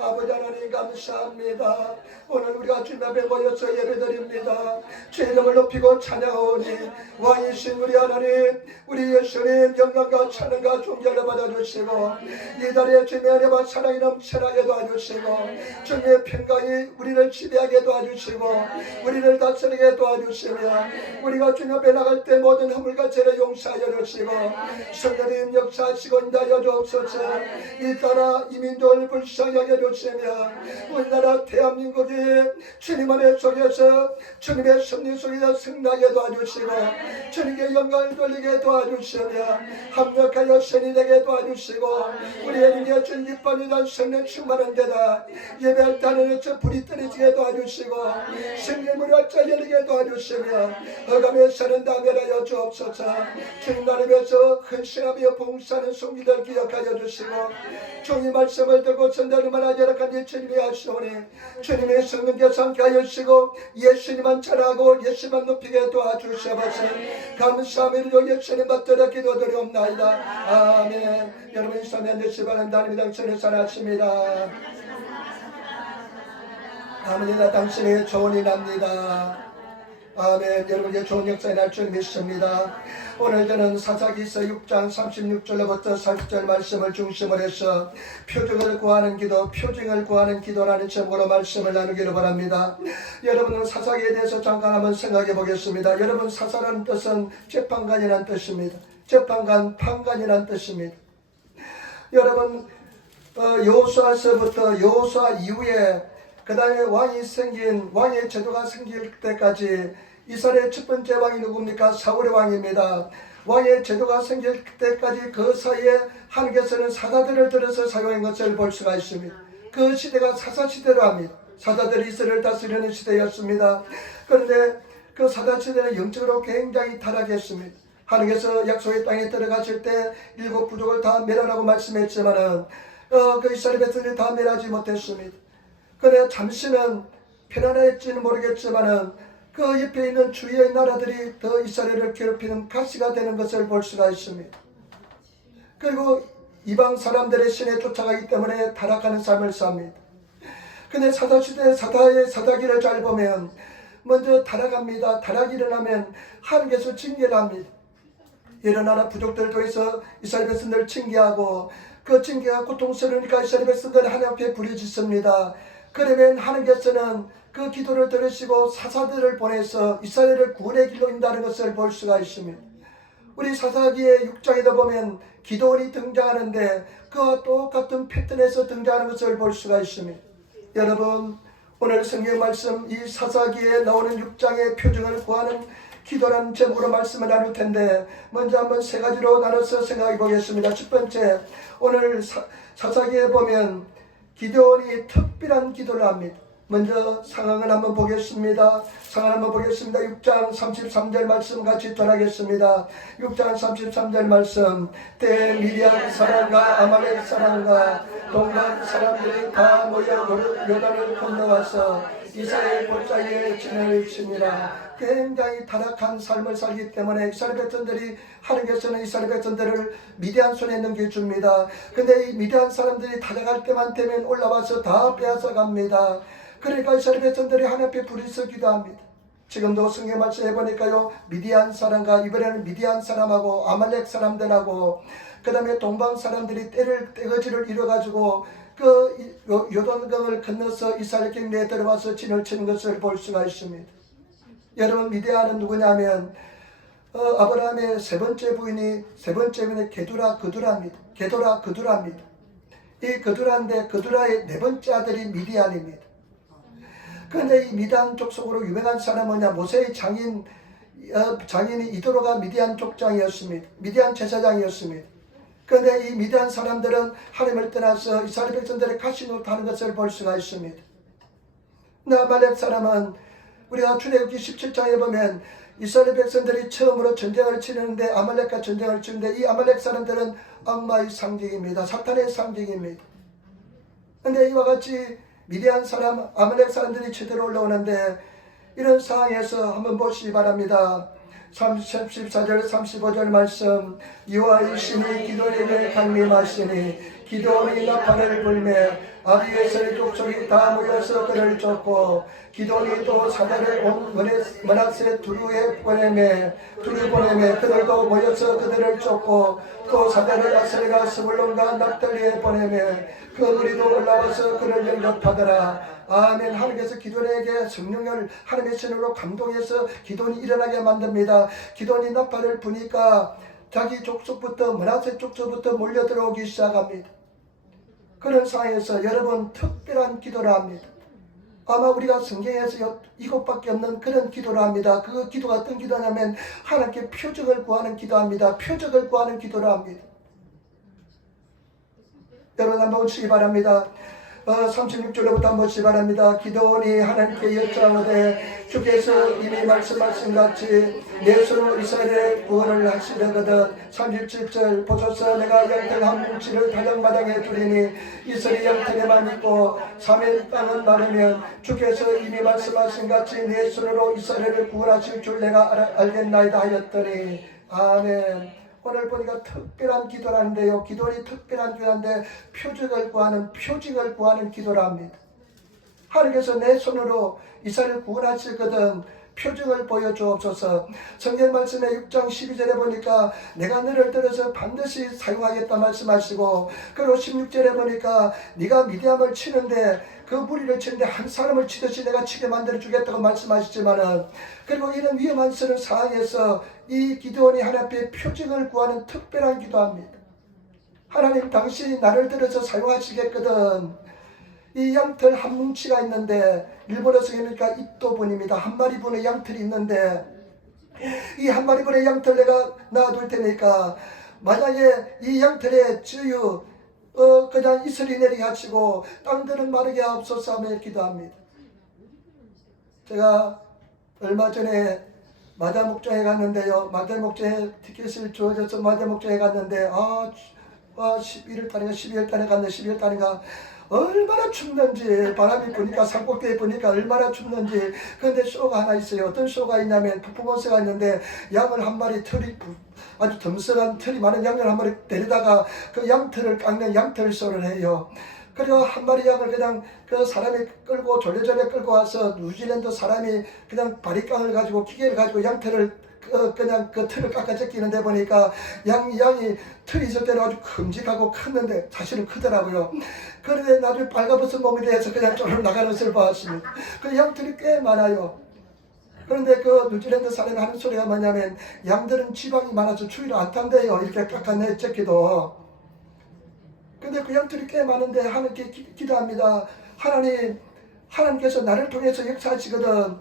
아버지 하나님 감사합니다. 오늘 우리가 주님 앞에 모여서 예배드립니다. 주의 이름을 높이고 찬양하오니 왕이신 우리 하나님, 우리 예수님 영광과 찬양과 존경을 받아주시고 이 자리에 주님의 은혜와 사랑이 넘쳐나게 도와주시고 주님의 평강이 우리를 지배하게 도와주시고 우리를 다스리게 도와주시며 우리가 주님 앞에 나갈 때 모든 허물과 죄를 용서하여 주시고 성령님 역사하시고 인도하여 주옵소서. 이 나라 이 민족을 불쌍히 여겨 주시며 우리나라 대한민국이 주님 안에 속에서 주님의 섭리 속에서 승리하게 도와주시고 주님께 영광을 돌리게 도와주시며 합력하여 선이 되게 도와주시고 우리의 능력 준 기쁨이란 성령 충만한 데다 예배할 때 하늘에서 불이 떨어지게 도와주시고 생명으로 활짝 열리게 도와주시며 어감에 사는 다멸하여 주옵소서. 주님 나름에서 헌신하며 봉사하는 성기들 기억하여 주시고 종이 말씀을 듣고 전달을 말하여 열악한 주님이 하시오니 주님의 성령께서 함께 하시고 예수님만 잘하고 예수님만 높이게 도와주셔서 감사함으로 예수님 받들어 기도드리옵나이다. 아멘. 여러분 이 시간에 내시 바랍니다. 하나님 당신을 사랑하십니다. 아멘이나 당신의 조언이 납니다. 아멘. 여러분의 좋은 역사에 날 줄 믿습니다. 오늘 저는 사사기서 6장 36절로부터 40절 말씀을 중심으로 해서 표징을 구하는 기도, 표징을 구하는 기도라는 제목으로 말씀을 나누기를 바랍니다. 여러분은 사사기에 대해서 잠깐 한번 생각해 보겠습니다. 여러분 사사라는 뜻은 재판관이라는 뜻입니다. 재판관, 판관이라는 뜻입니다. 여러분 여호수아서부터 여호수아 이후에 그 다음에 왕의 제도가 생길 때까지 이스라엘의 첫 번째 왕이 누굽니까? 사울의 왕입니다. 왕의 제도가 생길 때까지 그 사이에 하나님께서는 사사들을 들어서 사용한 것을 볼 수가 있습니다. 그 시대가 사사시대로 합니다. 사사들이 이스라엘을 다스리는 시대였습니다. 그런데 그 사사시대는 영적으로 굉장히 타락했습니다. 하나님께서 약속의 땅에 들어가실 때 7 부족을 다 멸하라고 말씀했지만은 그 이스라엘 백성들이 다 멸하지 못했습니다. 그래 잠시는 편안했지는 모르겠지만은 그 옆에 있는 주위의 나라들이 더 이스라엘을 괴롭히는 가시가 되는 것을 볼 수가 있습니다. 그리고 이방 사람들의 신에 쫓아가기 때문에 타락하는 삶을 삽니다. 근데 사사시대 사사기를 잘 보면 먼저 타락합니다. 타락이 일어나면 하나님께서 징계를 합니다. 여러 나라 부족들을 통해서 이스라엘 백성들을 징계하고 그 징계가 고통스러우니까 이스라엘 백성들이 하나님 앞에 부르짖습니다. 그러면 하나님께서는 그 기도를 들으시고 사사들을 보내서 이스라엘을 구원의 길로 인도하는 것을 볼 수가 있습니다. 우리 사사기의 6장에도 보면 기도원이 등장하는데 그와 똑같은 패턴에서 등장하는 것을 볼 수가 있습니다. 여러분 오늘 성경 말씀 이 사사기에 나오는 6장의 표징을 구하는 기도라는 제목으로 말씀을 나눌 텐데 먼저 한번 3가지로 나눠서 생각해 보겠습니다. 첫 번째, 오늘 사사기에 보면 기도원이 특별한 기도를 합니다. 먼저 상황을 한번 보겠습니다. 6장 33절 말씀 같이 전하겠습니다. 6장 33절 말씀. 때 미디안 사람과 아말렉 사람과 동방 사람들이 다 모여 요단을 건너와서 이스라엘 골짜기에 진을 치니라. 굉장히 타락한 삶을 살기 때문에 이스라엘 백성들이 하나님께서는 이스라엘 백성들을 미디안 손에 넘겨줍니다. 근데 이 미디안 사람들이 다가갈 때만 되면 올라와서 다 빼앗아 갑니다. 그러니까 이스라엘 백성들이 하나님 앞에 부르짖어 기도합니다. 지금도 성경 말씀 해보니까요, 미디안 사람과 이번에는 미디안 사람하고 아말렉 사람들하고 그 다음에 동방 사람들이 떼거지를 이뤄가지고 그 요단강을 건너서 이스라엘 경내에 들어와서 진을 치는 것을 볼 수가 있습니다. 여러분 미디안은 누구냐면 아브라함의 세 번째 부인이 게두라 그두라입니다. 이 그두라인데 그두라의 4번째 아들이 미디안입니다. 그런데 이 미디안 족속으로 유명한 사람은 뭐냐? 모세의 장인이 이도로가 미디안 족장이었습니다. 미디안 제사장이었습니다. 그런데 이 미디안 사람들은 하나님을 떠나서 이스라엘 백성들의 가시노릇 하는 것을 볼 수가 있습니다. 아말렉 사람은 우리가 출애굽기 17장에 보면 이스라엘 백성들이 처음으로 전쟁을 치르는데 아말렉과 전쟁을 치는데 이 아말렉 사람들은 악마의 상징입니다. 사탄의 상징입니다. 그런데 이와 같이 미디안 사람, 아말렉 사람들이 제대로 올라오는데 이런 상황에서 한번 보시기 바랍니다. 34절 35절 말씀. 여호와의 신이 기도원에게 강림하시니 기도원이 나팔을 불매 아비에서의 족속이 다 모여서 그를 쫓고 기돈이 또 사자를 온 므낫세 두루에 보내매 그들도 모여서 그들을 쫓고 또 사자를 아스리가 스불론과 납달리에 보내매 그 무리도 올라와서 그를 영접하더라. 아멘. 하나님께서 기돈에게 성령을 하나님의 신으로 감동해서 기돈이 일어나게 만듭니다. 기돈이 나팔을 부니까 자기 족속부터 므낫세 족속부터 몰려들어오기 시작합니다. 그런 상황에서 여러분 특별한 기도를 합니다. 아마 우리가 성경에서 이것밖에 없는 그런 기도를 합니다. 그 기도가 어떤 기도냐면 하나님께 표적을 구하는 기도합니다. 표적을 구하는 기도를 합니다. 여러분 한번 보시기 바랍니다. 36절로부터 한번 보시기 바랍니다. 기도원이 하나님께 여짜오되 주께서 이미 말씀하신 같이 내 손으로 이스라엘의 구원을 하시려거든. 37절 보소서 내가 영털 한 뭉치를 다정마당에 두리니 이스라엘 영털에만 있고 사면 땅은 마르면 주께서 이미 말씀하신 같이 내 손으로 이스라엘을 구원하실 줄 내가 알겠나이다 하였더니 아멘. 오늘 보니까 특별한 기도라는데요. 기도는 특별한 기도인데 표적을 구하는 기도를 합니다. 하나님께서 내 손으로 이스라엘을 구원하시거든 표적을 보여주옵소서. 성경 말씀에 6장 12절에 보니까 내가 너를 들어서 반드시 사용하겠다 말씀하시고, 그리고 16절에 보니까 네가 미디안을 치는데 그 무리를 치는데 한 사람을 치듯이 내가 치게 만들어 주겠다고 말씀하시지만은, 그리고 이런 위험한 상황에서 이 기도원이 하나님 앞에 표적을 구하는 특별한 기도합니다. 하나님 당신이 나를 들어서 사용하시겠거든. 이 양털 한 뭉치가 있는데 일본어서 보니까 입도분입니다. 한 마리 분의 양털이 있는데 이 한 마리 분의 양털 내가 놔둘 테니까 만약에 이 양털에 주유 그냥 이슬이 내리게 하시고 땅들은 마르게 하옵소서 하며 기도합니다. 제가 얼마 전에 마자 목장에 갔는데요. 마자 목장에 티켓을 주어져서 마자 목장에 갔는데 11월 달에 갔는데 12월 달인가 얼마나 춥는지, 바람이 부니까 산꼭대기에 부니까 얼마나 춥는지. 그런데 쇼가 하나 있어요. 어떤 쇼가 있냐면 퍼포먼스가 있는데 양을 한 마리 아주 덤슬한 털이 많은 양을 한 마리 데리다가 그 양털을 깎는 양털 쇼를 해요. 그리고 한 마리 양을 그냥 그 사람이 끌고 졸려졸려 끌고 와서 뉴질랜드 사람이 그냥 바리깡을 가지고 기계를 가지고 양털을 그냥 그 털을 깎아 제끼는데 보니까 양이 털이 있을 때는 아주 큼직하고 컸는데 사실은 크더라고요. 그런데 나중에 빨가벗은 몸에 대해서 그냥 쪼르르 나가는 것을 보았습니다. 그 양털이 꽤 많아요. 그런데 그 뉴질랜드 사람이 하는 소리가 뭐냐면 양들은 지방이 많아서 추위를 안 탄대요. 이렇게 깎아내 제끼도. 근데 그 양털이 꽤 많은데 하나님께 기도합니다. 하나님께서 나를 통해서 역사하시거든.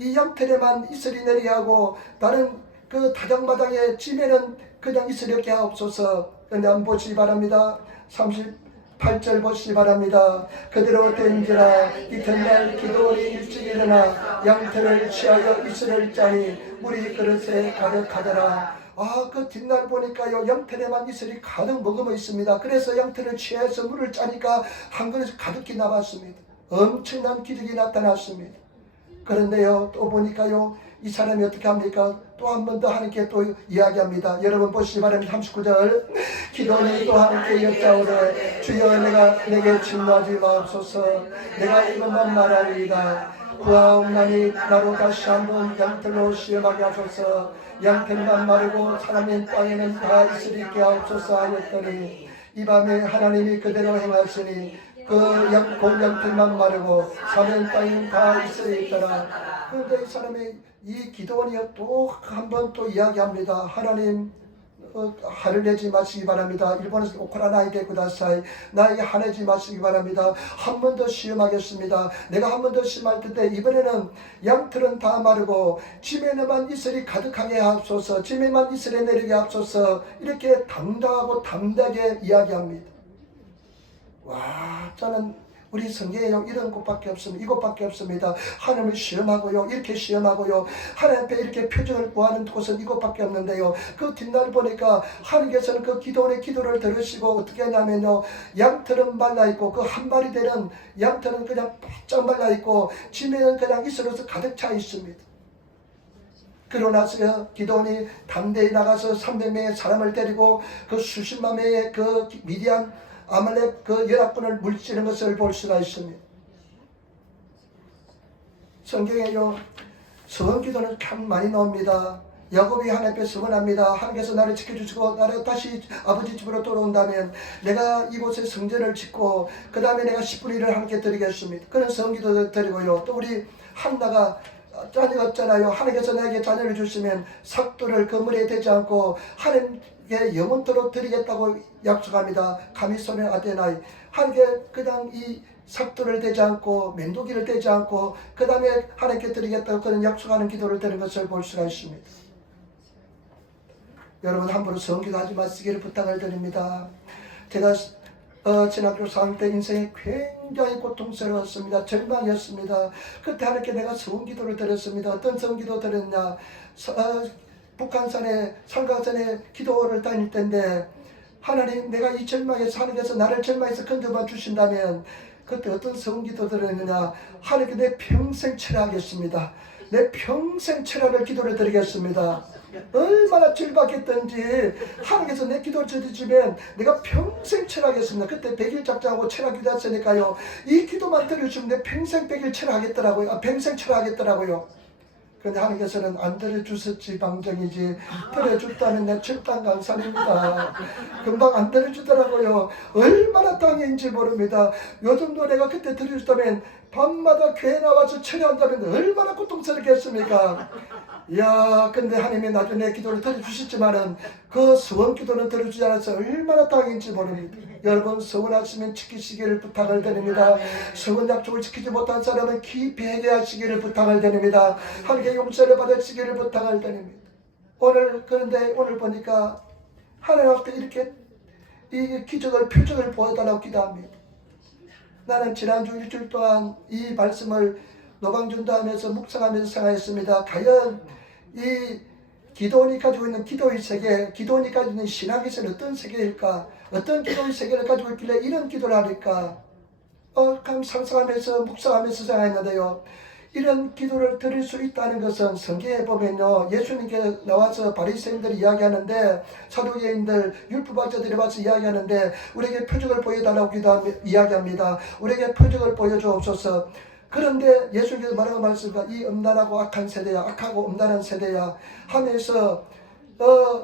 이 양털에만 이슬이 내리게 하고 다른 그 다장마당에 찜에는 그냥 이슬이 없게 하옵소서. 그런데 한번 보시기 바랍니다. 38절 보시기 바랍니다. 그대로 된지라 이튿날 기도원이 일찍 일어나 양털을 취하여 이슬을 짜니 물이 그릇에 가득하더라. 그 뒷날 보니까요, 양털에만 이슬이 가득 머금어 있습니다. 그래서 양털을 취해서 물을 짜니까 한 그릇이 가득히 남았습니다. 엄청난 기적이 나타났습니다. 그런데요, 또 보니까요, 이 사람이 어떻게 합니까? 또 한 번 더 하나님께 또 이야기합니다. 여러분 보시기 바랍니다. 39절. 기도니 또 하나님께 여짜오되 주여 내게 진노하지 마옵소서. 내가 이것만 말하리이다. 구하옵나니 나로 다시 한번 양털로 시험하게 하소서. 양털만 마르고 사람의 땅에는 다 이슬이 있게 하옵소서 하였더니 이 밤에 하나님이 그대로 행하시니 그 양털만 마르고 사면 땅에는 다 이슬이 있더라. 그런데 이 사람이 이 기도원이 또 한 번 또 이야기합니다. 하나님 화를 내지 마시기 바랍니다. 일본에서 오코라나이게 구다사이 나에게 화내지 마시기 바랍니다. 한 번 더 시험하겠습니다. 내가 한 번 더 시험할 텐데 이번에는 양털은 다 마르고 지면에만 이슬이 가득하게 하옵소서. 지면에만 이슬이 내리게 하옵소서. 이렇게 당당하고 담대하게 이야기합니다. 와, 저는 우리 성경에 이런 곳밖에 없습니다. 이곳밖에 없습니다. 하나님을 시험하고요, 이렇게 시험하고요, 하나님 앞에 이렇게 표정을 구하는 곳은 이곳밖에 없는데요. 그 뒷날 보니까 하나님께서는 그 기도원의 기도를 들으시고 어떻게 하냐면요, 양털은 말라있고 그 한 마리 되는 양털은 그냥 바짝 말라있고 지면은 그냥 이슬로서 가득 차 있습니다. 그러고 나서 기도원이 담대히 나가서 300명의 사람을 데리고 그 수십만 명의 그 미디안 아말렉 그 연합군을 물리치는 것을 볼 수가 있습니다. 성경에요 서원기도는 참 많이 나옵니다. 야곱이 하나님 앞에 서원합니다. 하나님께서 나를 지켜주시고 나를 다시 아버지 집으로 돌아온다면 내가 이곳에 성전을 짓고 그 다음에 내가 10분의 1을 하나님께 드리겠습니다. 그런 서원기도 드리고요. 또 우리 한나가 자녀가 없잖아요. 하나님께서 나에게 자녀를 주시면 삭도를 그물에 대지 않고 하나님께 영원토록 드리겠다고 약속합니다. 가미손의 아데나이. 하나님께 그냥 이 삭도를 대지 않고 면도기를 대지 않고 그 다음에 하나님께 드리겠다고 그런 약속하는 기도를 드리는 것을 볼 수가 있습니다. 여러분 함부로 성기도 하지 마시기를 부탁을 드립니다. 제가 진학교 4학년 때 인생이 굉장히 고통스러웠습니다. 절망이었습니다. 그때 하나님께 내가 성기도를 드렸습니다. 어떤 성기도 드렸냐, 북한산에 삼각산에 기도를 다닐 때인데 하나님 내가 이 절망에서 하나님께서 나를 절망에서 건져만 주신다면 그때 어떤 성기도 드렸느냐, 하나님께 내 평생 철회하겠습니다. 내 평생 철회를 기도를 드리겠습니다. 얼마나 절박했던지 하나님께서 내 기도를 들어주면 내가 평생 철하겠습니다. 그때 100일 작정하고 철학 기도했으니까요. 이 기도만 들어주면 내 평생 100일 철하겠더라고요. 평생 철하겠더라고요. 그런데 하나님께서는 안 들어주셨지 방정이지 들어줬다는 내 철당강산입니다. 금방 안 들어주더라고요. 얼마나 땅인지 모릅니다. 요즘도 내가 그때 들어줬다면 밤마다 교회 나와서 철회한다면 얼마나 고통스럽겠습니까? 이야, 근데 하나님이 나중에 내 기도를 들어주셨지만은 그 서원 기도는 들어주지 않아서 얼마나 다행인지 모릅니다. 여러분 서원하시면 지키시기를 부탁을 드립니다. 서원 약속을 지키지 못한 사람은 깊이 회개하시기를 부탁을 드립니다. 하나님께 용서를 받으시기를 부탁을 드립니다. 그런데 오늘 보니까 하나님 앞에 이렇게 이 기적을 표적을 보여달라고 기도합니다. 나는 지난주 일주일 동안 이 말씀을 노방전도 하면서 묵상하면서 생각했습니다. 과연 이 기도원이 가지고 있는 기도의 세계, 기도원이 가지고 있는 신학의 세계는 어떤 세계일까? 어떤 기도의 세계를 가지고 있길래 이런 기도를 하니까 상상하면서 묵상하면서 생각했는데요. 이런 기도를 드릴 수 있다는 것은 성경에 보면요, 예수님께 나와서 바리새인들이 이야기하는데, 사두개인들 율법학자들이 와서 이야기하는데 우리에게 표적을 보여달라고 이야기합니다. 우리에게 표적을 보여주옵소서. 그런데 예수님께서 말하는 말씀과 이 음란하고 악한 세대야, 악하고 음란한 세대야 하면서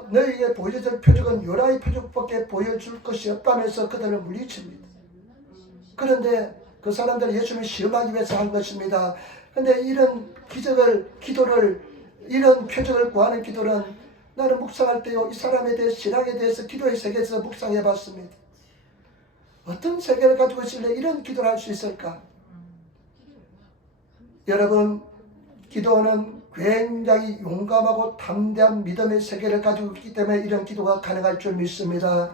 너희에게 보여줄 표적은 요나의 표적밖에 보여줄 것이 없다면서 그들을 물리칩니다. 그런데 그 사람들은 예수님을 시험하기 위해서 한 것입니다. 그런데 이런 기도를 이런 표적을 구하는 기도는 나는 묵상할 때요, 이 사람에 대해서 신앙에 대해서 기도의 세계에서 묵상해 봤습니다. 어떤 세계를 가지고 있을래 이런 기도를 할 수 있을까? 여러분, 기도는 굉장히 용감하고 담대한 믿음의 세계를 가지고 있기 때문에 이런 기도가 가능할 줄 믿습니다.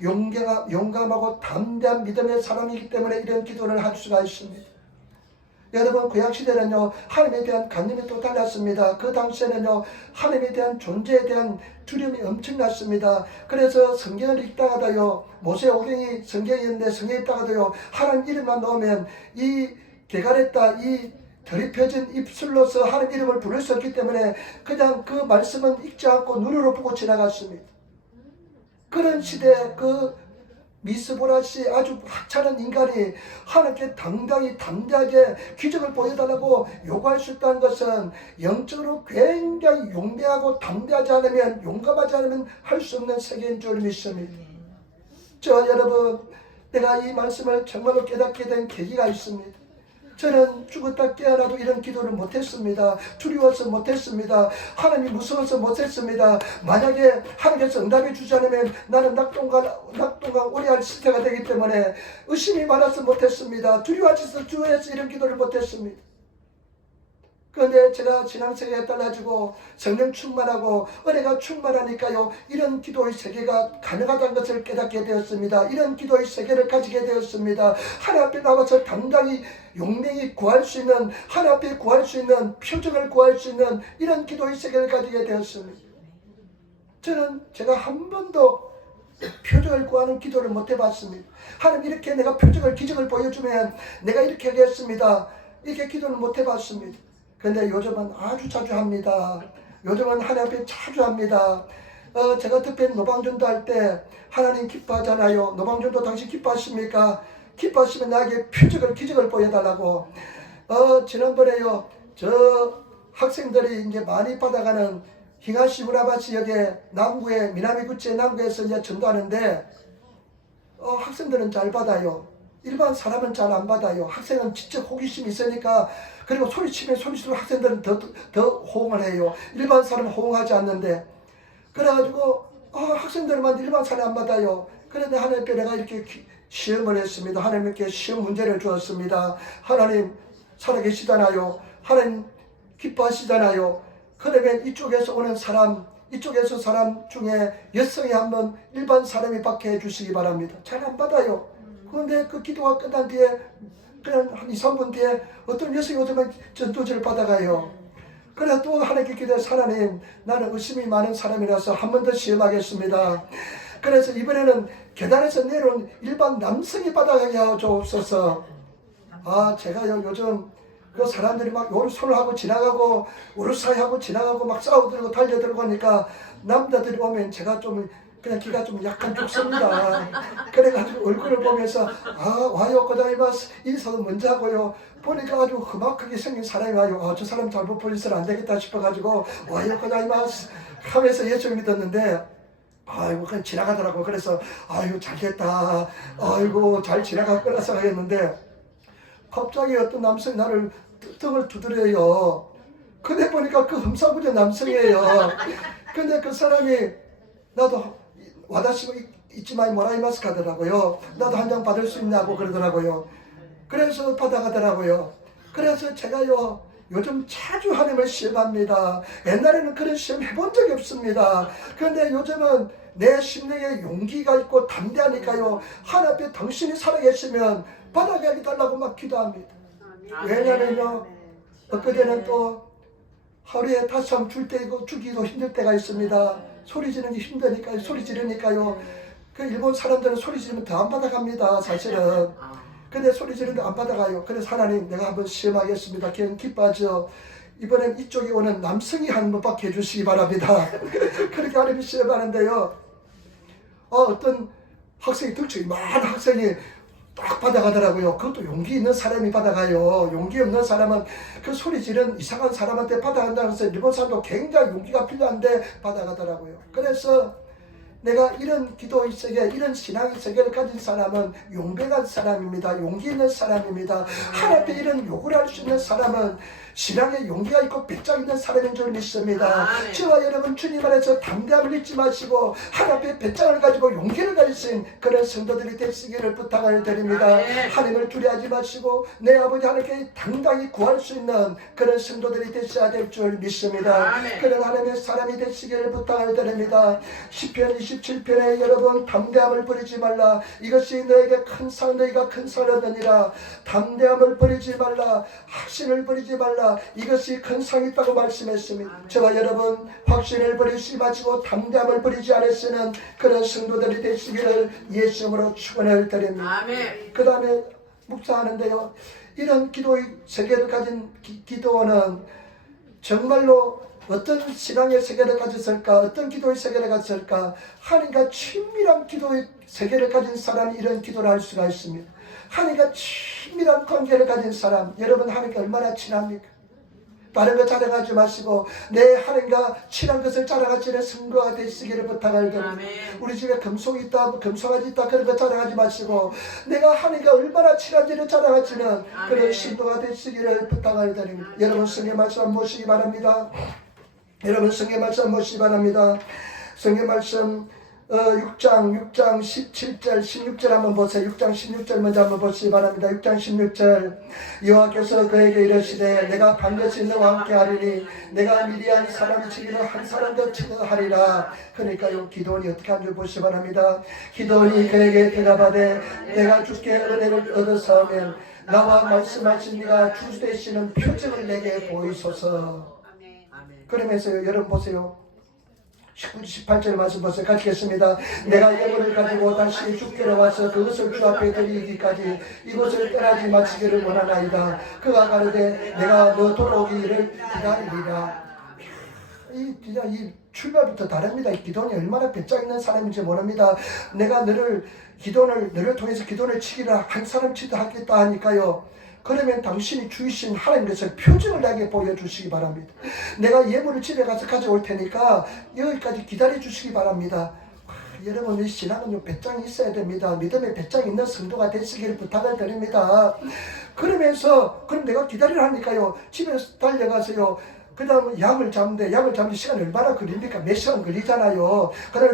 용감하고 담대한 믿음의 사람이기 때문에 이런 기도를 할 수가 있습니다. 여러분, 구약시대는요, 하나님에 대한 관념이 또 달랐습니다. 그 당시에는요, 하나님에 대한 존재에 대한 두려움이 엄청났습니다. 그래서 성경을 읽다가도요, 모세오경이 성경이었는데 성경에 있다가도요, 하나님 이름만 넣으면 이 개갈했다, 이 덜이 펴진 입술로서 하나님 이름을 부를 수 없기 때문에 그냥 그 말씀은 읽지 않고 눈으로 보고 지나갔습니다. 그런 시대에 그 미스보라씨 아주 하찮은 인간이 하나님께 당당히 담대하게 기적을 보여달라고 요구할 수 있다는 것은 영적으로 굉장히 용맹하고 담대하지 않으면, 용감하지 않으면 할 수 없는 세계인 줄 믿습니다. 여러분, 내가 이 말씀을 정말로 깨닫게 된 계기가 있습니다. 저는 죽었다 깨어나도 이런 기도를 못했습니다. 두려워서 못했습니다. 하나님이 무서워서 못했습니다. 만약에 하나님께서 응답해 주지 않으면 나는 낙동강 오래할 시대가 되기 때문에 의심이 많아서 못했습니다. 두려워해서 이런 기도를 못했습니다. 그런데 제가 신앙생활에 따라가지고 성령 충만하고 은혜가 충만하니까요, 이런 기도의 세계가 가능하다는 것을 깨닫게 되었습니다. 이런 기도의 세계를 가지게 되었습니다. 하나님 앞에 나와서 당당히 용맹히 구할 수 있는, 하나님 앞에 구할 수 있는, 표적을 구할 수 있는 이런 기도의 세계를 가지게 되었습니다. 저는 제가 한 번도 표적을 구하는 기도를 못 해봤습니다. 하나님 이렇게 내가 표적을, 기적을 보여주면 내가 이렇게 하겠습니다. 이렇게 기도는 못 해봤습니다. 근데 요즘은 아주 자주 합니다. 요즘은 하나님 앞에 자주 합니다. 제가 특별히 노방전도 할 때 하나님 기뻐하잖아요. 노방전도 당신 기뻐하십니까? 기뻐하시면 나에게 표적을 기적을 보여달라고. 지난번에요 저 학생들이 이제 많이 받아가는 히가시 우라바 지역의 남구에 미나미구치 남구에서 이제 전도하는데 학생들은 잘 받아요. 일반 사람은 잘 안 받아요. 학생은 진짜 호기심이 있으니까. 그리고 소리치면 소리치면 학생들은 더 호응을 해요. 일반 사람은 호응하지 않는데. 그래가지고 학생들만 일반 사람 안 받아요. 그런데 하나님께 내가 이렇게 시험을 했습니다. 하나님께 시험 문제를 주었습니다. 하나님 살아계시잖아요. 하나님 기뻐하시잖아요. 그러면 이쪽에서 오는 사람, 이쪽에서 사람 중에 여성이 한번 일반 사람이 받게 해주시기 바랍니다. 잘 안 받아요. 그런데 그 기도가 끝난 뒤에 그냥 한 2, 3분 뒤에 어떤 여성이 오면 전도지를 받아가요. 그래 또 하나님께 기도해서 하나님 나는 의심이 많은 사람이라서 한 번 더 시험하겠습니다. 그래서 이번에는 계단에서 내려온 일반 남성이 받아가게 하여 주옵소서. 제가요 요즘 그 사람들이 막 손을 하고 지나가고 우르사이하고 지나가고 막 싸우들고 달려들고 하니까 남자들이 오면 제가 좀 그냥 기가 좀 약간 죽습니다. 그래가지고 얼굴을 보면서 와요 고자이마스 인사도 먼저 하고요. 보니까 아주 험악하게 생긴 사람이 와요. 저 사람 잘못 보여서는 안 되겠다 싶어가지고 와요 고자이마스 하면서 예수 믿었는데 아이고 그냥 지나가더라고. 그래서 아이고 잘됐다. 아이고 잘 지나갔구나 생각했는데 갑자기 어떤 남성이 나를 등을 두드려요. 근데 보니까 그 흠사부자 남성이에요. 근데 그 사람이 나도 와다시고 있지만 모라이마스 하더라고요. 나도 한 장 받을 수 있냐고 그러더라고요. 그래서 받아가더라고요. 그래서 제가요 요즘 자주 하나님을 시험합니다. 옛날에는 그런 시험 해본 적이 없습니다. 그런데 요즘은 내 심령에 용기가 있고 담대하니까요. 하나님 앞에 당신이 살아계시면 받아가게 달라고 막 기도합니다. 왜냐면요 엊그제는 또 하루에 5참 줄 때이고 주기도 힘들 때가 있습니다. 소리 지르는 게 힘드니까요. 소리 지르니까요. 그 일본 사람들은 소리 지르면 더 안 받아갑니다. 사실은. 근데 소리 지르는데 안 받아가요. 그래서 하나님 내가 한번 시험하겠습니다. 걔는 기뻐하죠. 이번엔 이쪽에 오는 남성이 한 번 받게 해주시기 바랍니다. 그렇게 하나님이 시험하는데요. 어떤 학생이 덕적이 많은 학생이 딱 받아가더라고요. 그것도 용기 있는 사람이 받아가요. 용기 없는 사람은 그 소리 지른 이상한 사람한테 받아간다고 해서 일본 사람도 굉장히 용기가 필요한데 받아가더라고요. 그래서 내가 이런 기도의 세계, 이런 신앙의 세계를 가진 사람은 용백한 사람입니다. 용기 있는 사람입니다. 하나님 앞에 이런 요구를 할 수 있는 사람은 신앙에 용기가 있고 배짱 있는 사람인 줄 믿습니다. 저와 여러분 주님 안에서 담대함을 잊지 마시고 하나님 앞에 배짱을 가지고 용기를 가지신 그런 성도들이 되시기를 부탁을 드립니다. 하나님을 두려워하지 마시고 내 아버지 하나님께 당당히 구할 수 있는 그런 성도들이 되셔야 될 줄 믿습니다. 그런 하나님의 사람이 되시기를 부탁을 드립니다. 시편 27편에 여러분 담대함을 버리지 말라. 이것이 너에게 큰 산, 너희가 큰 산을 얻으니라. 담대함을 버리지 말라. 확신을 버리지 말라. 이것이 큰 상이 있다고 말씀했습니다. 저와 여러분 확신을 버리지 마시고 담대함을 버리지 않으시는 그런 성도들이 되시기를 예수님으로 축원을 드립니다. 그 다음에 묵상하는데요. 이런 기도의 세계를 가진 기도원은 정말로 어떤 신앙의 세계를 가졌을까? 어떤 기도의 세계를 가졌을까? 하나님과 친밀한 기도의 세계를 가진 사람이 이런 기도를 할 수가 있습니다. 하나님과 친밀한 관계를 가진 사람, 여러분 하나님과 얼마나 친합니까? 다른 거 자랑하지 마시고 내 하나님과 친한 것을 자랑하시는 성도가 되시기를 부탁을 드립니다. 우리 집에 금속이 있다, 금송아지 있다 그런 거 자랑하지 마시고 내가 하나님과 얼마나 친한지를 자랑하시는 그런 신도가 되시기를 부탁을 드립니다. 여러분 성경 말씀 한번 보시기 바랍니다. 여러분 성경 말씀 한번 보시기 바랍니다. 성경 말씀 6장 17절 16절 한번 보세요. 6장 16절 먼저 한번 보시기 바랍니다. 6장 16절 여호와께서 그에게 이르시되 내가 반드시 너와 함께 하리니 내가 미리한 사람이 치기를 한 사람도 치하리라. 그러니까요 기도원이 어떻게 하는지 보시기 바랍니다. 기도원이 그에게 대답하되 내가 주께 은혜를 얻어서면 나와 말씀하신 이가 주 되시는 표적을 내게 보이소서. 그러면서요 여러분 보세요. 19, 18절 말씀 보세요. 같이 읽겠습니다. 내가 예물을 가지고 다시 주께로 와서 그것을 주 앞에 드리기까지 이곳을 떠나지 마치기를 원하나이다. 그가 가르되 내가 너 돌아오기를 기다리리라. 진짜 이 출발부터 다릅니다. 기도원이 얼마나 배짱 있는 사람인지 모릅니다. 내가 너를 통해서 기도를 치기를 한 사람 치다 하겠다 하니까요. 그러면 당신이 주이신 하나님 것을 표징을 나게 보여주시기 바랍니다. 내가 예물을 집에 가서 가져올 테니까 여기까지 기다려 주시기 바랍니다. 여러분, 이 신앙은 배짱이 있어야 됩니다. 믿음의 배짱이 있는 성도가 되시기를 부탁을 드립니다. 그러면서 그럼 내가 기다리라 하니까요. 집에 달려가서요. 그 다음에 양을 잡는데 시간이 얼마나 걸립니까? 몇 시간 걸리잖아요. 그래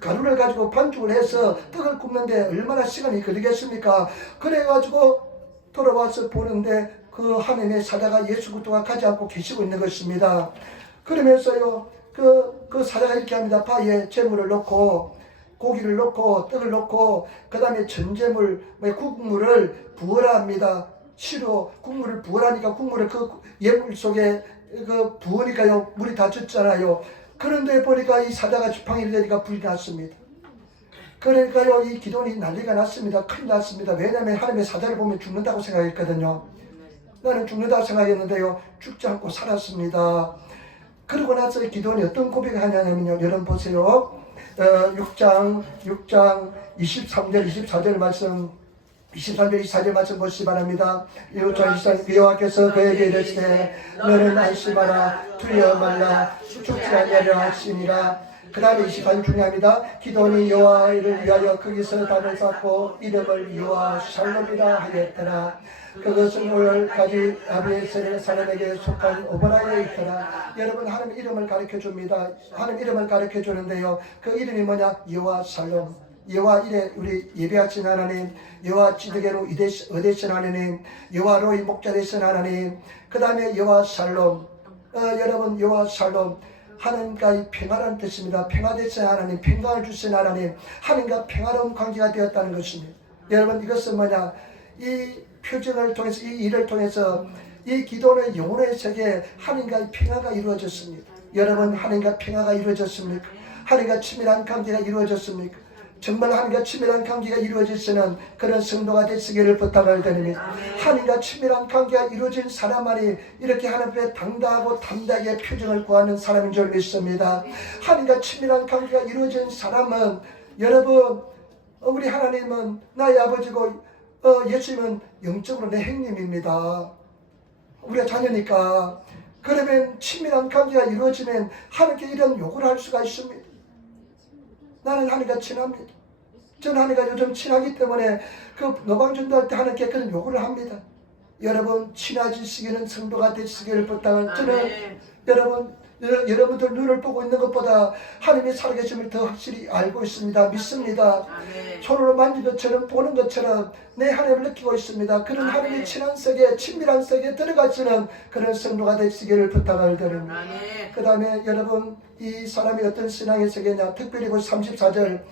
가루를 가지고 반죽을 해서 떡을 굽는데 얼마나 시간이 걸리겠습니까? 그래가지고 돌아와서 보는데 그 하나님의 사자가 예수 그리스도가 가지 않고 계시고 있는 것입니다. 그러면서요 그 사자가 이렇게 합니다. 파에 재물을 넣고 고기를 넣고 떡을 넣고 그 다음에 전제물 국물을 부어랍니다. 시로 국물을 부어라니까 국물을 그 예물 속에 그 부으니까요 물이 다 젖잖아요. 그런데 보니까 이 사자가 지팡이를 내니까 불이 났습니다. 그러니까요 이 기도원이 난리가 났습니다. 큰일 났습니다. 왜냐하면 하나님의 사자를 보면 죽는다고 생각했거든요. 나는 죽는다고 생각했는데요 죽지 않고 살았습니다. 그러고 나서 기도원이 어떤 고백을 하냐면요, 여러분 보세요. 6장 23절 24절 말씀 23절 24절 말씀 보시기 바랍니다. 여호와께서 그에게 이르시되 너는 안심하라 두려워 말라 죽지 아니하려 하시니라. 그 다음에 28절 중요합니다. 기도원이 여호와를 위하여 거기서 담을 쌓고 이름을 여호와 샬롬이라 하였더라. 그것은 오늘까지 아비에셀 사람에게 속한 오보라에 있더라. 여러분, 하나님 이름을 가르쳐 줍니다. 하나님 이름을 가르쳐 주는데요. 그 이름이 뭐냐? 여호와 샬롬. 여호와 이레 우리 예배하신 하나님, 여호와 지드게로 어되신 하나님, 여호와 로이 목자 되신 하나님, 그 다음에 여호와 샬롬. 여러분, 여호와 샬롬. 하나님과의 평화라는 뜻입니다. 평화 되신 하나님, 평강을 주신 하나님, 하나님과 평화로운 관계가 되었다는 것입니다. 여러분, 이것은 뭐냐? 이 표정을 통해서, 이 일을 통해서 이 기도는 영혼의 세계에 하나님과의 평화가 이루어졌습니다. 여러분, 하나님과 평화가 이루어졌습니까? 하나님과 친밀한 관계가 이루어졌습니까? 정말 하나님과 친밀한 관계가 이루어지시는 그런 성도가 되시기를 부탁을 드립니다. 하나님과 친밀한 관계가 이루어진 사람만이 이렇게 하나님 앞에 당당하고 담대하게 표정을 구하는 사람인 줄 믿습니다. 하나님과 친밀한 관계가 이루어진 사람은, 여러분, 우리 하나님은 나의 아버지고 예수님은 영적으로 내 형님입니다. 우리가 자녀니까. 그러면 친밀한 관계가 이루어지면 하나님께 이런 요구를 할 수가 있습니다. 나는 하나님과 친합니다. 저는 하나님과 요즘 친하기 때문에 그 노방전도할 때 하나님께 그런 요구를 합니다. 여러분, 친해지시기는 성도가 되시기를 부탁을. 저는 여러분들 눈을 보고 있는 것보다 하나님의 살아계심을 더 확실히 알고 있습니다. 믿습니다. 손으로 만진 것처럼 보는 것처럼 내 하나님을 느끼고 있습니다. 그런 하나님의 친한 세계, 친밀한 세계에 들어가시는 그런 성도가 되시기를 부탁을 드립니다. 그 다음에 여러분, 이 사람이 어떤 신앙의 세계냐? 특별히 34절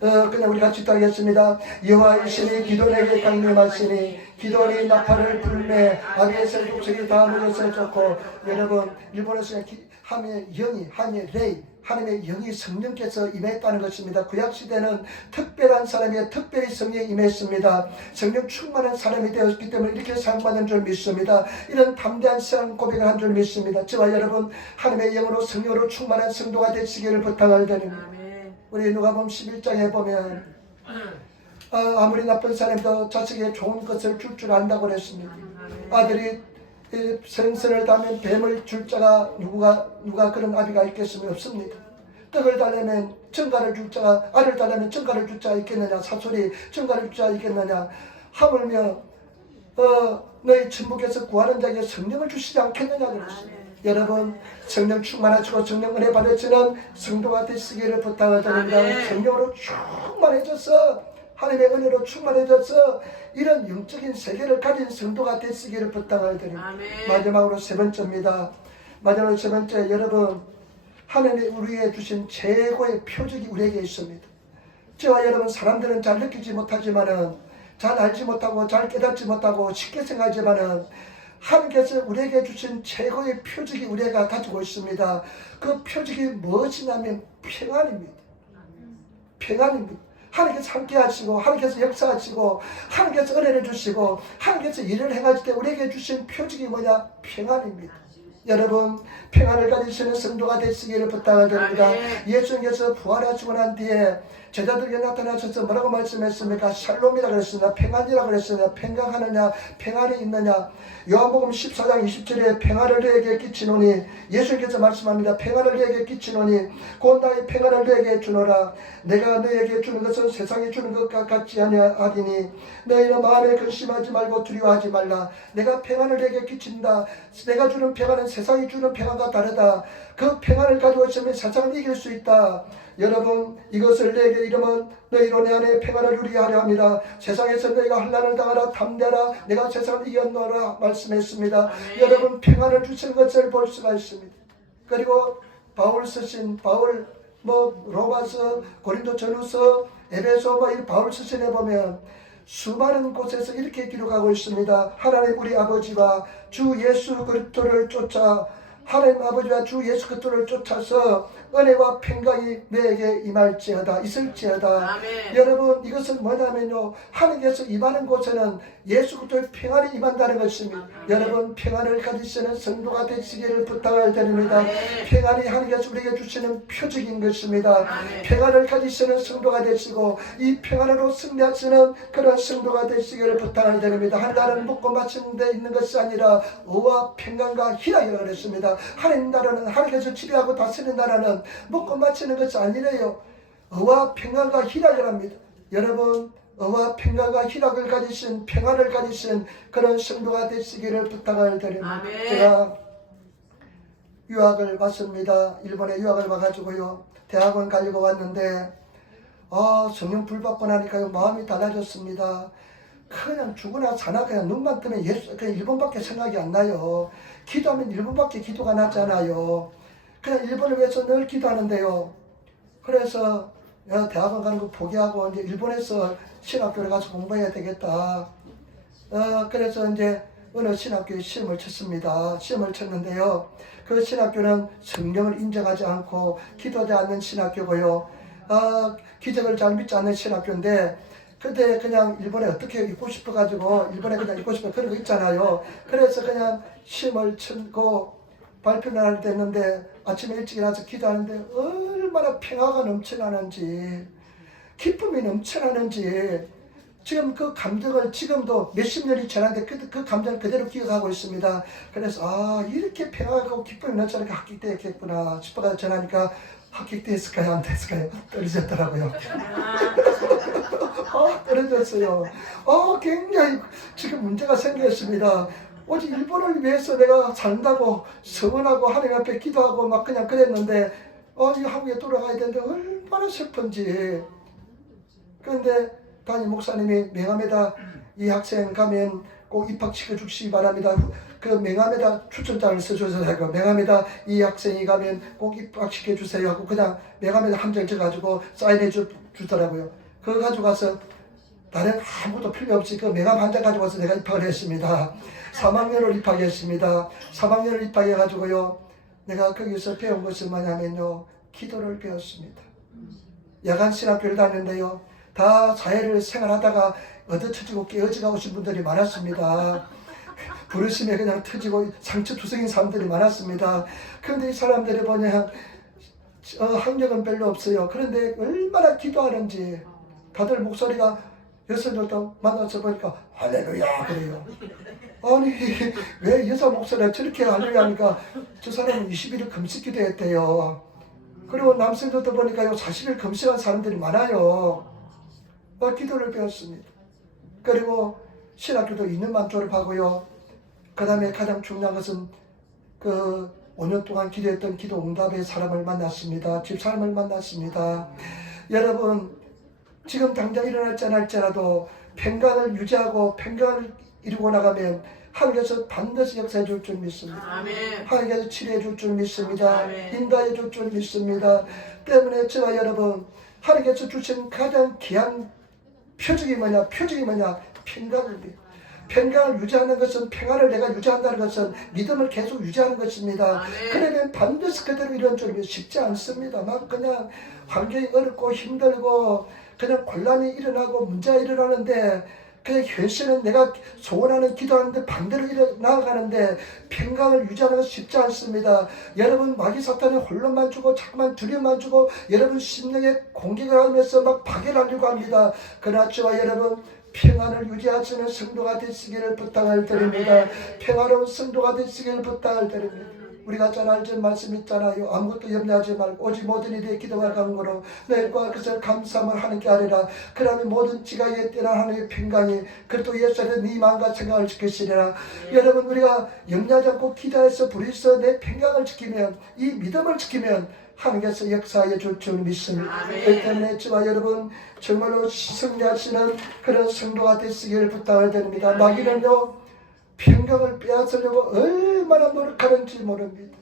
그냥 우리 같이 따르겠습니다. 여호와의 신이 기도원에게 강림하시니 기도원이 나팔을 불매 아비에셀 북쪽이 다 모여서 쫓고. 여러분, 일본에서 하나님의 영이, 하나님의 레이, 하나님의 영이 성령께서 임했다는 것입니다. 구약시대는 특별한 사람이 특별히 성령이 임했습니다. 성령 충만한 사람이 되었기 때문에 이렇게 사용받는 줄 믿습니다. 이런 담대한 신앙 고백을 한 줄 믿습니다. 저와 여러분, 하나님의 영으로 성령으로 충만한 성도가 되시기를 부탁을 드립니다. 우리 누가복음 11장에 보면 아무리 나쁜 사람도 자식에게 좋은 것을 줄 안다고 그랬습니다. 아들이 생선을 달면 뱀을 줄 자가 누가 그런 아비가 있겠습니까? 없습니다. 떡을 달려면 정가를 줄 자가, 알을 달려면 정가를 줄 자가 있겠느냐? 사소리 정가를 줄 자가 있겠느냐? 하물며 너희 천국에서 구하는 자에게 성령을 주시지 않겠느냐 그랬습니다. 여러분, 성령 충만하시고 성령 은혜 받으시는 성도가 되시기를 부탁을 드립니다. 성령으로 충만해져서, 하나님의 은혜로 충만해져서 이런 영적인 세계를 가진 성도가 되시기를 부탁을 드립니다. 마지막으로 세 번째입니다. 마지막으로 세 번째, 여러분, 하나님이 우리에게 주신 최고의 표적이 우리에게 있습니다. 저와 여러분, 사람들은 잘 느끼지 못하지만은, 잘 알지 못하고 잘 깨닫지 못하고 쉽게 생각하지만은 하나님께서 우리에게 주신 최고의 표적이 우리가 가지고 있습니다. 그 표적이 무엇이냐면 평안입니다. 평안입니다. 하나님께서 함께 하시고, 하나님께서 역사하시고, 하나님께서 은혜를 주시고, 하나님께서 일을 행하실 때 우리에게 주신 표적이 뭐냐? 평안입니다. 여러분 평안을 가지시는 성도가 되시기를 부탁을 드립니다. 아멘. 예수님께서 부활하시고 난 뒤에 제자들에게 나타나셔서 뭐라고 말씀했습니까? 샬롬이라 그랬습니다. 평안이라 그랬습니다. 평강하느냐 평안이 있느냐. 요한복음 14장 20절에 평안을 너에게 끼치노니 예수님께서 말씀합니다. 평안을 너에게 끼치노니 곧 나의 평안을 너에게 주노라. 내가 너에게 주는 것은 세상이 주는 것과 같지 아니하리니 너희는 마음에 근심하지 말고 두려워하지 말라. 내가 평안을 너에게 끼친다. 내가 주는 평안은 세상이 주는 평안과 다르다. 그 평안을 가지고 있으면 세상을 이길 수 있다. 여러분 이것을 내게 이름은 너희로 내 안에 평안을 누리게 하려 합니다. 세상에서 너희가 환난을 당하라 담대하라 내가 세상을 이겼노라 말씀했습니다. 아멘. 여러분 평안을 주시는 것을 볼 수가 있습니다. 그리고 바울 쓰신 바울 로마서 고린도전후서 에베소 이 바울 쓰신에 보면 수많은 곳에서 이렇게 기록하고 있습니다. 하나님 우리 아버지와 주 예수 그리스도를 쫓아 하나님 아버지와 주 예수 그리스도를 쫓아서 은혜와 평강이 너에게 임할지어다 있을지어다. 아멘. 여러분 이것은 뭐냐면요 하나님께서 임하는 곳에는 예수 그리스도의 평안이 임한다는 것입니다. 여러분 평안을 가지시는 성도가 되시기를 부탁을 드립니다. 아멘. 평안이 하나님께서 우리에게 주시는 표적인 것입니다. 아멘. 평안을 가지시는 성도가 되시고 이 평안으로 승리하시는 그런 성도가 되시기를 부탁을 드립니다. 하나님은 먹고 마시는 데 있는 것이 아니라 의와 평강과 희락이라고 그랬습니다. 하나님 나라는 하나님께서 지배하고 다스리는 나라는 먹고 마치는 것이 아니래요. 의와 평강과 희락이랍니다. 여러분 의와 평강과 희락을 가지신 평안을 가지신 그런 성도가 되시기를 부탁을 드립니다. 아멘. 제가 유학을 왔습니다. 일본에 유학을 와가지고요 대학원 가려고 왔는데 성령 불 받고 나니까요 마음이 달라졌습니다. 그냥 죽으나 사나 그냥 눈만 뜨면 예수 그냥 일본밖에 생각이 안 나요. 기도하면 일본밖에 기도가 나잖아요. 그냥 일본을 위해서 늘 기도하는데요. 그래서 대학원 가는 거 포기하고 이제 일본에서 신학교를 가서 공부해야 되겠다. 그래서 이제 어느 신학교에 시험을 쳤습니다. 시험을 쳤는데요. 그 신학교는 성령을 인정하지 않고 기도하지 않는 신학교고요. 기적을 잘 믿지 않는 신학교인데 근데 그냥 일본에 어떻게 있고 싶어가지고 일본에 그냥 있고 싶어 그런 거 있잖아요. 그래서 그냥 시험을 치고 발표를 할 때 했는데 아침에 일찍 일어나서 기도하는데 얼마나 평화가 넘쳐나는지 기쁨이 넘쳐나는지 지금 그 감정을 지금도 몇십 년이 지났는데 그 감정을 그대로 기억하고 있습니다. 그래서 이렇게 평화하고 기쁨이 넘쳐나니까 합격되었겠구나 싶어서 전하니까 합격됐을까요? 안 됐을까요? 떨어졌더라고요. 떨어졌어요. 굉장히 지금 문제가 생겼습니다. 오직 일본을 위해서 내가 산다고 서원하고 하나님 앞에 기도하고 막 그냥 그랬는데 이 한국에 돌아가야 되는데 얼마나 슬픈지. 그런데 담임 목사님이 명함에다 이 학생 가면 꼭 입학시켜 주시기 바랍니다. 그 명함에다 추천장을 써줘서 하고 명함에다 이 학생이 가면 꼭 입학시켜 주세요 하고 그냥 명함에다 한 장 써가지고 사인해 주더라고요. 그거 가지고 가서 다른 아무것도 필요 없이 그 명함 한 장 가지고 와서 내가 입학을 했습니다. 3학년을 입학했습니다. 3학년을 입학해가지고요. 내가 거기서 배운 것은 뭐냐면요. 기도를 배웠습니다. 야간 신학교를 다녔는데요. 다 사회를 생활하다가 얻어터지고 깨어지가 오신 분들이 많았습니다. 부르심에 그냥 터지고 상처투성인 사람들이 많았습니다. 그런데 이 사람들이 뭐냐 학력은 별로 없어요. 그런데 얼마나 기도하는지 다들 목소리가 여성들도 만나서 보니까 할렐루야 그래요. 아니 왜 여자 목소리가 저렇게 할렐루야 하니까 저 사람은 20일을 금식 기도했대요. 그리고 남성들도 보니까요 40일 금식한 사람들이 많아요. 기도를 배웠습니다. 그리고 신학교도 2년만 졸업하고요. 그 다음에 가장 중요한 것은 그 5년 동안 기도했던 기도 응답의 사람을 만났습니다. 집사람을 만났습니다. 여러분 지금 당장 일어날지 않을지라도 평강을 유지하고 평강을 이루고 나가면 하나님께서 반드시 역사해 줄 줄 믿습니다. 아멘. 하나님께서 치료해 줄 줄 믿습니다. 아멘. 인도해 줄 줄 믿습니다. 때문에 저와 여러분 하나님께서 주신 가장 귀한 표적이 뭐냐? 평강입니다. 평강을 유지하는 것은 평안을 내가 유지한다는 것은 믿음을 계속 유지하는 것입니다. 아멘. 그러면 반드시 그대로 이런 줄이 쉽지 않습니다. 막 그냥 환경이 어렵고 힘들고 그냥 곤란이 일어나고 문제가 일어나는데 그냥 현실은 내가 소원하는 기도하는데 반대로 나아가는데 평강을 유지하는 것은 쉽지 않습니다. 여러분 마귀 사탄은 혼란만 주고 자꾸만 두려움만 주고 여러분 심령에 공격을 하면서 막 파괴를 하려고 합니다. 그러나 저와 여러분 평안을 유지하시는 성도가 되시기를 부탁을 드립니다. 평화로운 성도가 되시기를 부탁을 드립니다. 우리가 잘 알던 말씀 있잖아요. 아무것도 염려하지 말고 오직 모든 일에 기도와 간구로 너희과 그것을 감사함을 하는 게 아니라 그러면 모든 지각에 뛰어난 하나님의 평강이 그리스도 예수 안에서 네 마음과 생각을 지키시리라. 여러분 우리가 염려하지 않고 기도해서 부리서 내 평강을 지키면 이 믿음을 지키면 하나님께서 역사해 줄 줄 믿습니다. 그렇기 때문에 저와 여러분 정말로 승리하시는 그런 성도가 되시기를 부탁을 드립니다. 마귀는요 평강을 빼앗으려고 얼마나 노력하는지 모릅니다.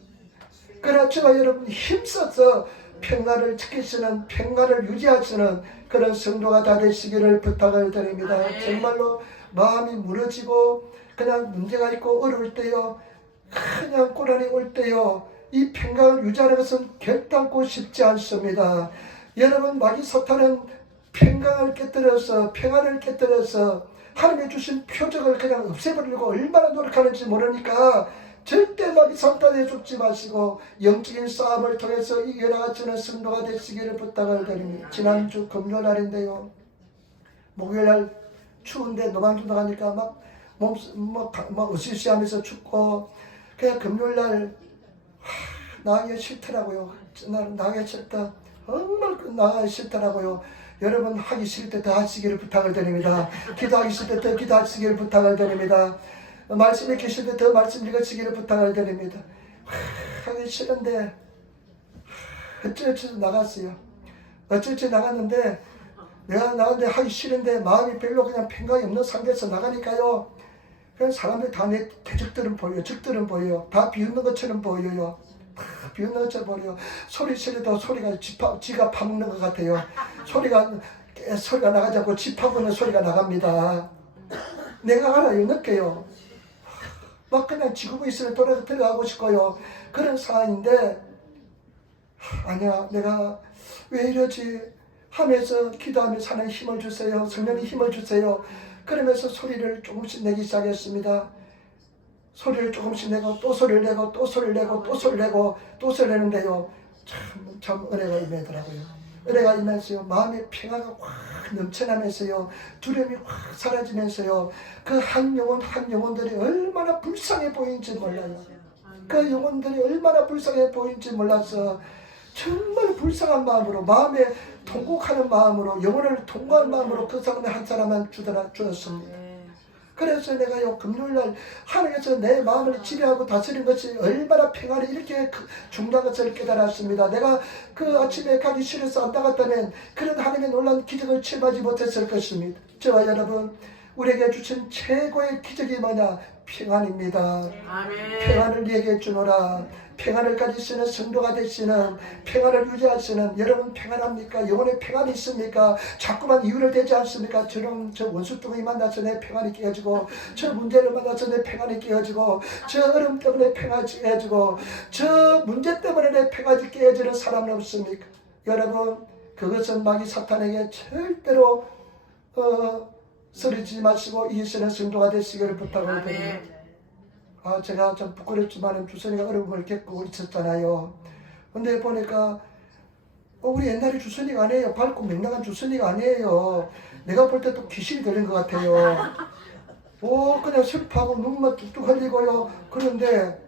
그러나 저와 여러분 힘써서 평화를 지키시는 평화를 유지하시는 그런 성도가 다 되시기를 부탁을 드립니다. 정말로 마음이 무너지고 그냥 문제가 있고 어려울 때요 그냥 고난이 올 때요 이 평강을 유지하는 것은 결단코 쉽지 않습니다. 여러분 마귀 사탄은 평강을 깨뜨려서 평안을 깨뜨려서 하나님이 주신 표적을 그냥 없애버리려고 얼마나 노력하는지 모르니까 절대 마귀 사탄에 죽지 마시고 영적인 싸움을 통해서 이겨나가시는 성도가 되시기를 부탁을 드립니다. 지난주 금요일날인데요 목요일날 추운데 노방주 나가니까 막 으쌰으쌰하면서 춥고 그냥 금요일날 나가기 싫더라고요. 나가기 싫다. 정말 나가기 싫더라고요. 여러분 하기 싫을 때 더 하시기를 부탁을 드립니다. 기도하기 싫을 때 더 기도하시기를 부탁을 드립니다. 말씀에 계실 때 더 말씀 읽으시기를 부탁을 드립니다. 하기 싫은데 어쩔지 나갔어요. 어쩔지 나갔는데 내가 나갔는데 하기 싫은데 마음이 별로 그냥 평강이 없는 상태에서 나가니까요. 그냥 사람들이 다 내 대적들은 보여요. 적들은 보여요. 다 비웃는 것처럼 보여요. 비웃는 것처럼 보여요. 소리 지르도 소리가 지가 파먹는 것 같아요. 소리가 나가지 않고 지 파먹는 소리가 나갑니다. 내가 알아요. 느껴요. 막 그냥 지구부 있으면 들어가고 싶고요. 그런 상황인데 아니야 내가 왜 이러지 하면서 기도하면서 사는 힘을 주세요. 성령님 힘을 주세요. 그러면서 소리를 조금씩 내기 시작했습니다. 소리를 조금씩 내고 또 소리를 내고 또 소리를 내고 또 소리를 내고 또 소리를 내는데요. 참 은혜가 임하더라고요. 은혜가 임하면서요. 마음의 평화가 확 넘쳐나면서요. 두려움이 확 사라지면서요. 그 한 영혼들이 얼마나 불쌍해 보이는지 몰라요. 그 영혼들이 얼마나 불쌍해 보이는지 몰라서 정말 불쌍한 마음으로 마음에 통곡하는 마음으로 영혼을 통과한 마음으로 그 사람의 한 사람만 주었습니다. 그래서 내가요 금요일날 하나님께서 내 마음을 지배하고 다스린 것이 얼마나 평안이 이렇게 중요한 것을 깨달았습니다. 내가 그 아침에 가기 싫어서 안 나갔다면 그런 하나님의 놀라운 기적을 체험하지 못했을 것입니다. 저와 여러분 우리에게 주신 최고의 기적이 뭐냐? 평안입니다. 아멘. 평안을 얘기해 주노라. 평안을 가지시는 성도가 되시는 평안을 유지하시는 여러분 평안합니까? 영혼에 평안이 있습니까? 자꾸만 이유를 대지 않습니까? 저 원수뚱이 만나서 내 평안이 깨어지고 저 문제를 만나서 내 평안이 깨어지고 저 어려움 때문에 평안이 깨어지고 저 문제 때문에 내 평안이 깨어지는 사람은 없습니까? 여러분 그것은 마귀 사탄에게 절대로 쓰러지지 마시고 이기시는 성도가 되시기를 부탁을 드립니다. 제가 좀 부끄럽지만 주선이가 어려움을 겪고 있었잖아요. 근데 보니까 우리 옛날에 주선이가 아니에요. 밝고 명랑한 주선이가 아니에요. 내가 볼 때 또 귀신이 들린 것 같아요. 그냥 슬퍼하고 눈만 뚝뚝 흘리고요. 그런데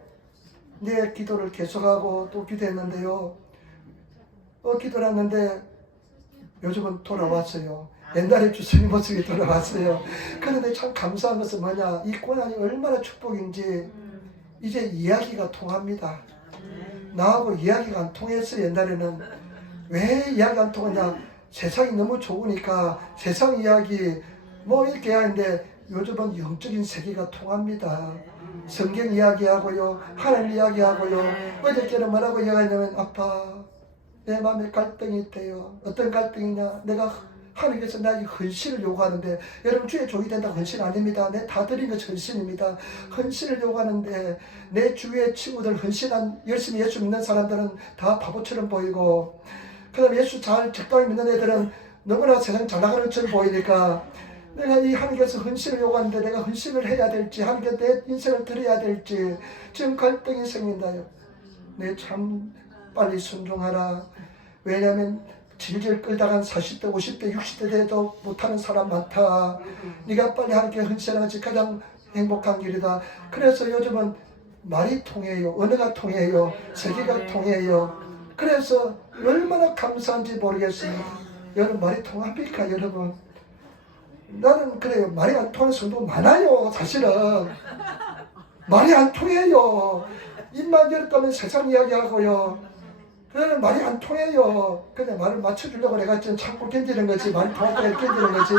내 기도를 계속하고 또 기도했는데요. 기도를 했는데 요즘은 돌아왔어요. 옛날에 주선이 모습이 돌아왔어요. 그런데 참 감사한 것은 뭐냐? 이 고난이 얼마나 축복인지 이제 이야기가 통합니다. 나하고 이야기가 안 통했어요. 옛날에는. 왜 이야기가 안 통하냐? 세상이 너무 좋으니까 세상 이야기 이렇게 하는데 요즘은 영적인 세계가 통합니다. 성경 이야기하고요. 하나님 이야기하고요. 어저께는 뭐라고 이야기하냐면 아빠 내 마음에 갈등이 있대요. 어떤 갈등이냐? 내가 하나님께서 나에게 헌신을 요구하는데 여러분 주의 종이 된다고 헌신 아닙니다. 내 다 드린 것이 헌신입니다. 헌신을 요구하는데 내 주위의 친구들 열심히 예수 믿는 사람들은 다 바보처럼 보이고 그 다음에 예수 잘 적당히 믿는 애들은 너무나 세상 잘 나가는 것처럼 보이니까 내가 이 하나님께서 헌신을 요구하는데 내가 헌신을 해야 될지, 하나님께 내 인생을 드려야 될지 지금 갈등이 생긴다요. 내 참 빨리 순종하라. 왜냐하면 질질 끌다간 40대, 50대, 60대 돼도 못하는 사람 많다. 네가 빨리 하나님께 헌신하는 것이 가장 행복한 길이다. 그래서 요즘은 말이 통해요. 언어가 통해요. 세계가 통해요. 그래서 얼마나 감사한지 모르겠습니다. 여러분 말이 통합니까 여러분? 나는 그래요. 말이 안 통하는 성도 많아요. 사실은 말이 안 통해요. 입만 열었다면 세상 이야기하고요. 그냥 말이 안 통해요. 그냥 말을 맞춰주려고 내가 좀 참고 견디는 거지. 말이 통하다고 견디는 거지.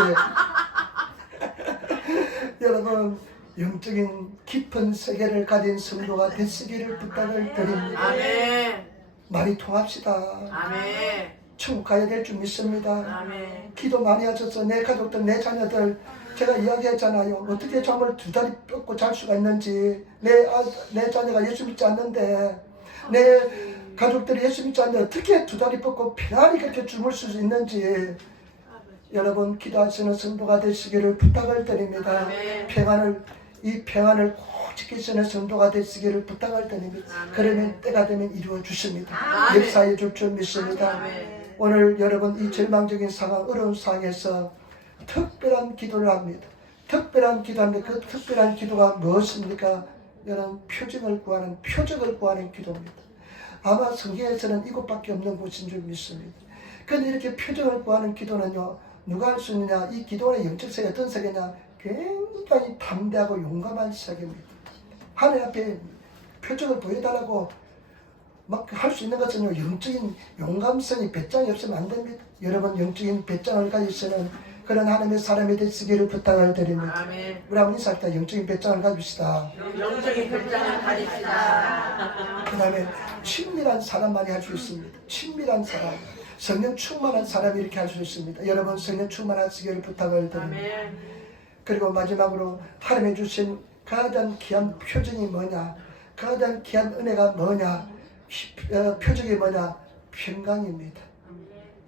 여러분 영적인 깊은 세계를 가진 성도가 되시기를 부탁을 드립니다. 아멘. 말이 통합시다. 아멘. 천국 가야 될 줄 믿습니다. 아멘. 기도 많이 하셔서 내 가족들, 내 자녀들 제가 이야기했잖아요. 어떻게 잠을 2다리 뻗고 잘 수가 있는지. 내 자녀가 예수 믿지 않는데, 내 가족들이 예수 믿지 않는데 어떻게 2다리 뻗고 편안히 그렇게 주물 수 있는지. 여러분 기도하시는 성도가 되시기를 부탁을 드립니다. 이 평안을 꼭 지키시는 성도가 되시기를 부탁을 드립니다. 그러면 때가 되면 이루어 주십니다. 역사해 줄 줄 믿습니다. 오늘 여러분 이 절망적인 상황, 어려운 상황에서 특별한 기도를 합니다. 특별한 기도합니다. 그 특별한 기도가 무엇입니까? 여러분 표적을 구하는 기도입니다. 아마 성경에서는 이곳밖에 없는 곳인 줄 믿습니다. 그런데 이렇게 표적을 구하는 기도는요, 누가 할 수 있느냐? 이 기도의 영적 세계 어떤 세계냐? 굉장히 담대하고 용감한 세계입니다. 하늘 앞에 표적을 보여달라고 막 할 수 있는 것은요, 영적인 용감성이 배짱이 없으면 안 됩니다. 여러분 영적인 배짱을 가지시는 그런 하나님의 사람이 되시기를 부탁을 드립니다. 아멘. 우리 한번 인사합시다. 영적인 배짱을 가집시다. 영적인 결장을 가집시다. 그 다음에 친밀한 사람만이 할 수 있습니다. 친밀한 사람, 성령 충만한 사람이 이렇게 할 수 있습니다. 여러분 성령 충만하시기를 부탁을 드립니다. 아멘. 그리고 마지막으로 하나님이 주신 가장 귀한 표정이 뭐냐, 가장 귀한 은혜가 뭐냐, 표적이 뭐냐, 평강입니다.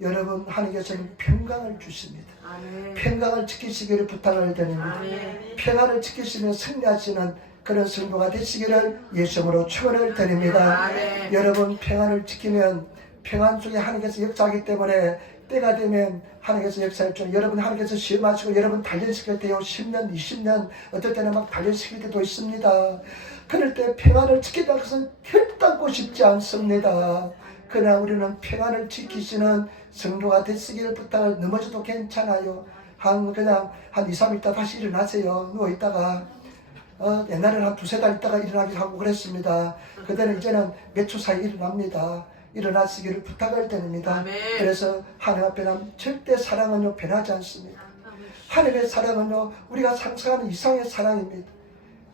여러분 하나님께서는 평강을 주십니다. 아멘. 평강을 지키시기를 부탁을 드립니다. 아멘. 평안을 지키시며 승리하시는 그런 성도가 되시기를 예수님으로 축원을 드립니다. 아멘. 여러분 평안을 지키면 평안 속에 하나님께서 역사하기 때문에 때가 되면 하나님께서 역사할 줄, 여러분 하나님께서 시험하시고 여러분 단련시킬 때요 10년, 20년 어떨 때는 막 단련시킬 때도 있습니다. 그럴 때 평안을 지키다는 것은 결단코 쉽지 않습니다. 그러나 우리는 평안을 지키시는 성도가 되시기를 부탁을, 넘어져도 괜찮아요. 그냥 한 2, 3일 있다 다시 일어나세요. 누워있다가 옛날에는 한 2-3달 있다가 일어나기도 하고 그랬습니다. 그때는 이제는 몇 초 사이 일어납니다. 일어나시기를 부탁을 드립니다. 아멘. 그래서 하나님 앞에는 절대 사랑은요 변하지 않습니다. 하나님의 사랑은요 우리가 상상하는 이상의 사랑입니다.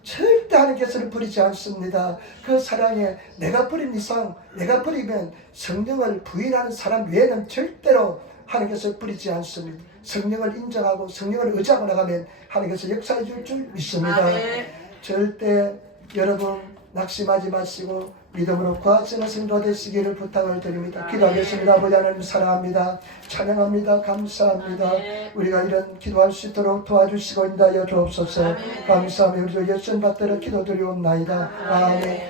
절대 하나님께서는 버리지 않습니다. 그 사랑에 내가 버린 이상, 내가 버리면 성령을 부인하는 사람 외에는 절대로 하나님께서 버리지 않습니다. 성령을 인정하고 성령을 의지하고 나가면 하나님께서 역사해 줄 줄 믿습니다. 아멘. 절대 여러분 낙심하지 마시고 믿음으로 구하시는 성도 되시기를 부탁을 드립니다. 기도하겠습니다. 아버지 하나님 사랑합니다. 찬양합니다. 감사합니다. 아멘. 우리가 이런 기도할 수 있도록 도와주시고 인도하여 주옵소서. 아멘. 감사하며 우리 예수님 받들어 기도드리옵나이다. 아멘.